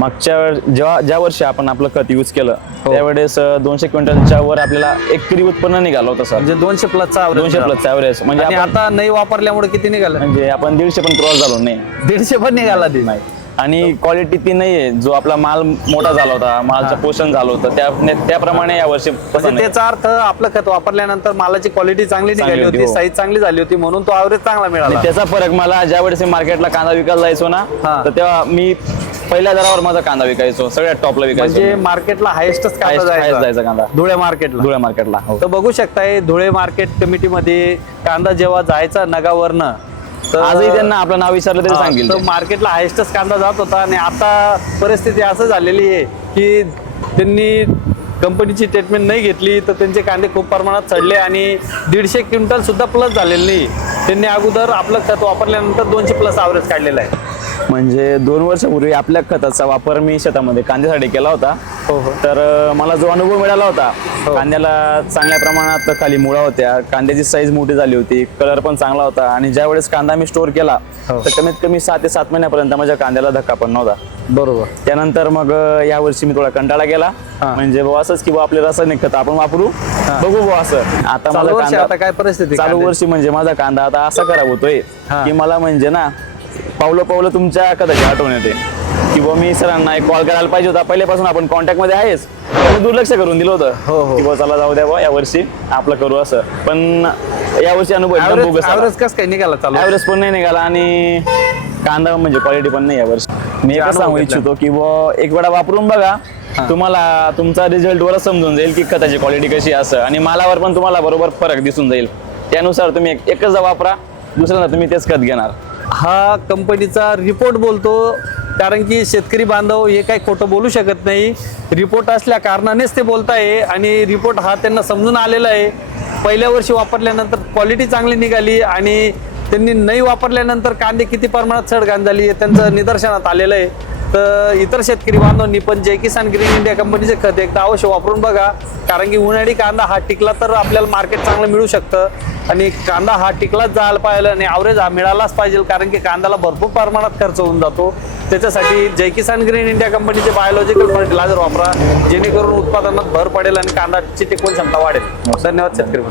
ज्या वर्षी आपण आपलं खत यूज केलं त्यावेळेस 200 क्विंटलच्या वर आपल्याला एकरी उत्पन्न निघालं होतं सर. म्हणजे 200 प्लसचा 200 प्लस ॲव्हरेज. म्हणजे आणि आता नाही वापरल्यामुळे किती निघालं? म्हणजे आपण 150 पण क्रॉस झालो नाही. 150 पण निघाला ते नाही. आणि क्वालिटी ती नाहीये. जो आपला माल मोठा झाला होता, मालचं पोषण झालं होतं त्याप्रमाणे यावर्षी. म्हणजे त्याचा अर्थ आपलं खत वापरल्यानंतर मालाची क्वालिटी चांगली निघाली होती, साईज चांगली झाली होती, म्हणून तो ॲव्हरेज चांगला मिळाला. त्याचा फरक मला ज्या वेळेस मार्केटला कांदा विकायला जायचो ना, तर तेव्हा मी पहिल्या दरावर माझा कांदा विकायचो, सगळ्यात टॉपला विकायचो. म्हणजे मार्केटला हायेस्टच जायचा कांदा धुळे मार्केटला. तर बघू शकताय धुळे मार्केट कमिटीमध्ये कांदा जेव्हा जायचा नगावरनं, तर आजही त्यांना आपलं नाव विचारलं तरी सांगेल. तर मार्केटला हायेस्टच कांदा जात होता. आणि आता परिस्थिती असं झालेली आहे की त्यांनी कंपनीची ट्रीटमेंट नाही घेतली तर त्यांचे कांदे खूप प्रमाणात चढले आणि 150 क्विंटल सुद्धा प्लस झालेले नाही. त्यांनी अगोदर आपलं खत वापरल्यानंतर 200 प्लस ॲव्हरेज काढलेला आहे. म्हणजे 2 वर्षापूर्वी आपल्या खताचा वापर मी शेतामध्ये कांद्यासाठी केला होता. तर मला जो अनुभव मिळाला होता, कांद्याला चांगल्या प्रमाणात खाली मुळा होत्या, कांद्याची साईज मोठी झाली होती, कलर पण चांगला होता. आणि ज्या वेळेस कांदा मी स्टोअर केला तर कमीत कमी 6 ते 7 महिन्यापर्यंत माझ्या कांद्याला धक्का पण नव्हता. बरोबर. त्यानंतर मग या वर्षी मी थोडा कंटाळा केला. म्हणजे बाबा असंच की आपले रासायनिक खत आपण वापरू, बघू बुवा असं. आता माझा कांदा, आता काय परिस्थिती चालू वर्षी म्हणजे माझा कांदा आता असा खराब होतोय की मला म्हणजे ना पावलं तुमच्या खताची आठवण येते की बुवा मी सरांना एक कॉल करायला पाहिजे होता. पहिल्यापासून आपण कॉन्टॅक्ट मध्ये आहेच, पण दुर्लक्ष करून दिलं होतं की बुवा चला जाऊ द्या बुवा, या वर्षी आपलं करू असं. पण या वर्षी अनुभव ॲव्हरेज कसं काय निघाला? चालू ॲव्हरेज पण नाही निघाला आणि कांदा म्हणजे क्वालिटी पण नाही या वर्षी. मी एकच सांगू इच्छितो की बुवा एक वेळा वापरून बघा, तुम्हाला तुमचा रिझल्ट वर समजून जाईल की खताची क्वालिटी कशी असं. आणि मालावर पण तुम्हाला बरोबर फरक दिसून जाईल. त्यानुसार तुम्ही एकच वापरा, दुसऱ्यांदा तुम्ही तेच खत घेणार. हा कंपनीचा रिपोर्ट बोलतो, कारण की शेतकरी बांधव हे काही खोटं बोलू शकत नाही. रिपोर्ट असल्या कारणानेच ते बोलताय आणि रिपोर्ट हा त्यांना समजून आलेला आहे. पहिल्या वर्षी वापरल्यानंतर क्वालिटी चांगली निघाली आणि त्यांनी नाही वापरल्यानंतर कांदे किती प्रमाणात चढ झाली हे त्यांचं निदर्शनात आलेलं आहे. तर इतर शेतकरी बांधवांनी पण जय किसान ग्रीन इंडिया कंपनीचे खत एकदा अवश्य वापरून बघा, कारण की उन्हाळी कांदा हा टिकला तर आपल्याला मार्केट चांगलं मिळू शकतं. आणि कांदा हा टिकलाच जायला पाहिजे आणि ॲव्हरेज हा मिळालाच पाहिजे, कारण की कांद्याला भरपूर प्रमाणात खर्च होऊन जातो. त्याच्यासाठी जय किसान ग्रीन इंडिया कंपनीचे बायोलॉजिकल फर्टिलायझर वापरा, जेणेकरून उत्पादनात भर पडेल आणि कांद्याची टिकवून क्षमता वाढेल. धन्यवाद शेतकरी.